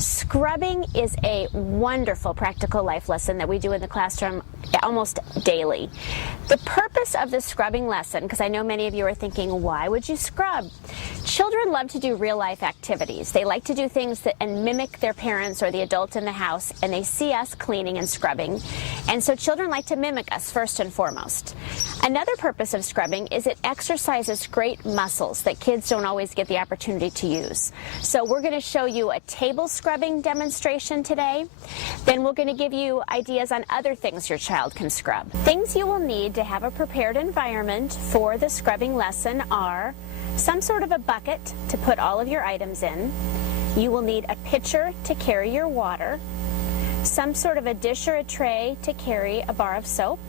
Scrubbing is a wonderful practical life lesson that we do in the classroom almost daily. The purpose of the scrubbing lesson, because I know many of you are thinking, why would you scrub? Children love to do real life activities. They like to do things and mimic their parents or the adult in the house, and they see us cleaning and scrubbing. And so children like to mimic us first and foremost. Another purpose of scrubbing is it exercises great muscles that kids don't always get the opportunity to use. So we're going to show you a table scrubbing demonstration today. Then we're going to give you ideas on other things your child can scrub. Things you will need to have a prepared environment for the scrubbing lesson are some sort of a bucket to put all of your items in. You will need a pitcher to carry your water, some sort of a dish or a tray to carry a bar of soap,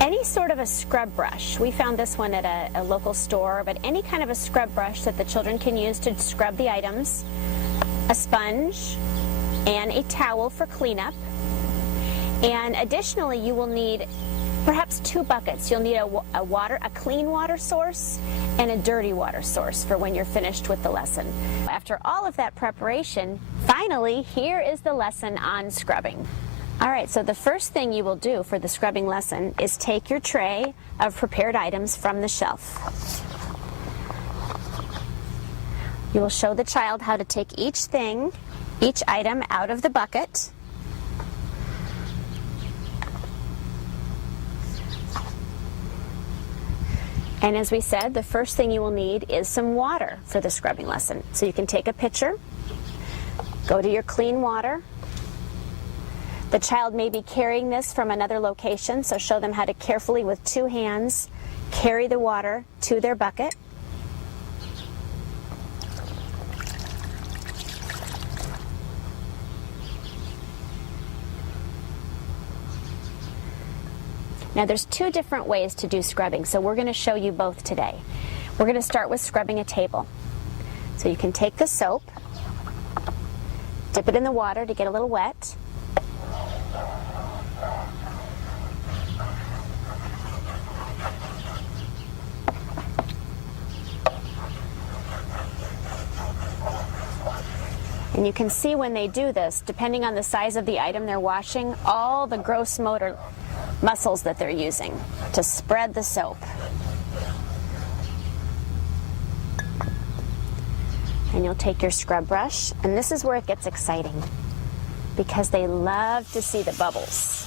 any sort of a scrub brush. We found this one at a local store, but any kind of a scrub brush that the children can use to scrub the items, a sponge, and a towel for cleanup. And additionally, you will need perhaps 2 buckets. You'll need a clean water source and a dirty water source for when you're finished with the lesson. After all of that preparation, finally, here is the lesson on scrubbing. All right, so the first thing you will do for the scrubbing lesson is take your tray of prepared items from the shelf. You will show the child how to take each item out of the bucket. And as we said, the first thing you will need is some water for the scrubbing lesson. So you can take a pitcher, go to your clean water. The child may be carrying this from another location, so show them how to carefully, with 2 hands, carry the water to their bucket. Now there's 2 different ways to do scrubbing, so we're going to show you both today. We're going to start with scrubbing a table. So you can take the soap, dip it in the water to get a little wet. And you can see when they do this, depending on the size of the item they're washing, all the gross motor muscles that they're using to spread the soap. And you'll take your scrub brush, and this is where it gets exciting because they love to see the bubbles.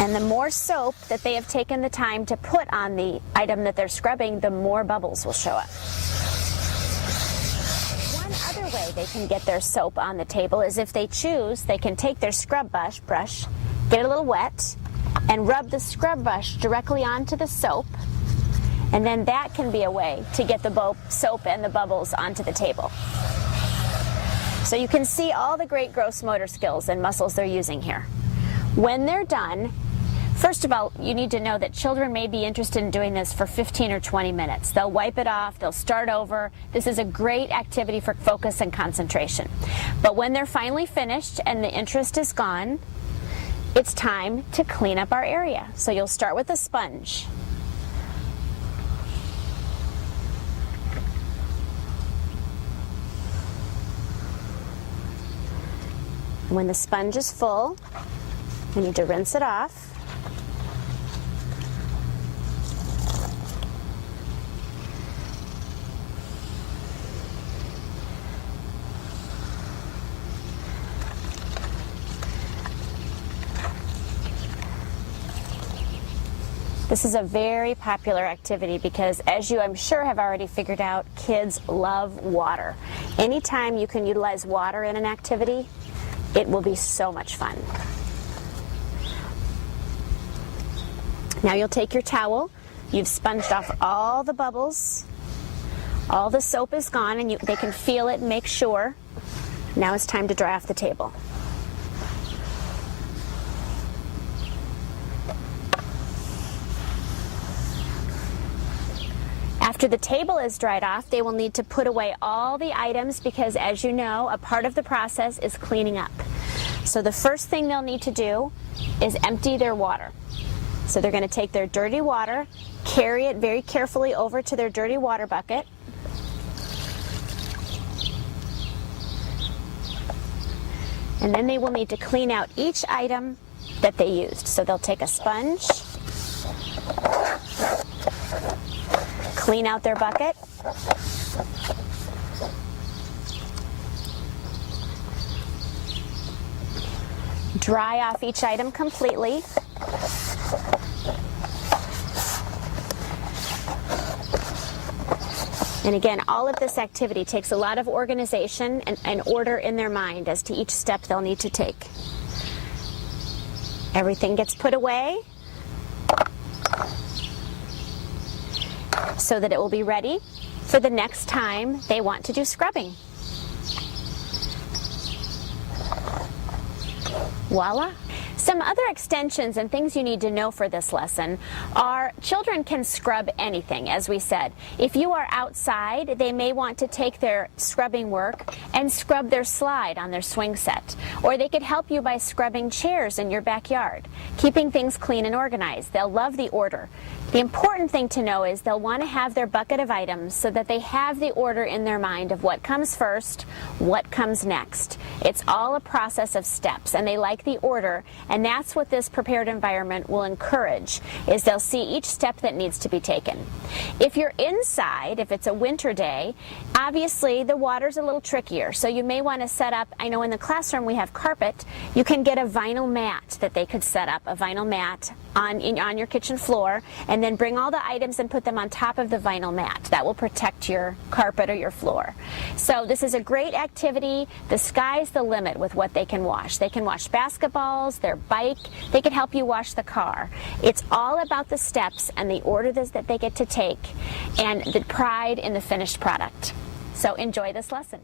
And the more soap that they have taken the time to put on the item that they're scrubbing, the more bubbles will show up. One other way they can get their soap on the table is if they choose, they can take their scrub brush, get it a little wet, and rub the scrub brush directly onto the soap. And then that can be a way to get the soap and the bubbles onto the table. So you can see all the great gross motor skills and muscles they're using here. When they're done, first of all, you need to know that children may be interested in doing this for 15 or 20 minutes. They'll wipe it off, they'll start over. This is a great activity for focus and concentration. But when they're finally finished and the interest is gone, it's time to clean up our area. So you'll start with a sponge. When the sponge is full, you need to rinse it off. This is a very popular activity because, as you I'm sure have already figured out, kids love water. Anytime you can utilize water in an activity, it will be so much fun. Now you'll take your towel, you've sponged off all the bubbles, all the soap is gone, and they can feel it and make sure. Now it's time to dry off the table. After the table is dried off, they will need to put away all the items because, as you know, a part of the process is cleaning up. So the first thing they'll need to do is empty their water. So they're going to take their dirty water, carry it very carefully over to their dirty water bucket. And then they will need to clean out each item that they used. So they'll take a sponge, clean out their bucket, dry off each item completely, and again, all of this activity takes a lot of organization and order in their mind as to each step they'll need to take. Everything gets put away so that it will be ready for the next time they want to do scrubbing. Voila! Some other extensions and things you need to know for this lesson are children can scrub anything, as we said. If you are outside, they may want to take their scrubbing work and scrub their slide on their swing set. Or they could help you by scrubbing chairs in your backyard, keeping things clean and organized. They'll love the order. The important thing to know is they'll want to have their bucket of items so that they have the order in their mind of what comes first, what comes next. It's all a process of steps, and they like the order, and that's what this prepared environment will encourage, is they'll see each step that needs to be taken. If you're inside, if it's a winter day, obviously the water's a little trickier, so you may want to set up, I know in the classroom we have carpet, you can get a vinyl mat that they could set up, a vinyl mat on your kitchen floor, and then bring all the items and put them on top of the vinyl mat. That will protect your carpet or your floor. So this is a great activity. The sky's the limit with what they can wash. They can wash basketballs, their bike, they can help you wash the car. It's all about the steps and the order that they get to take and the pride in the finished product. So enjoy this lesson.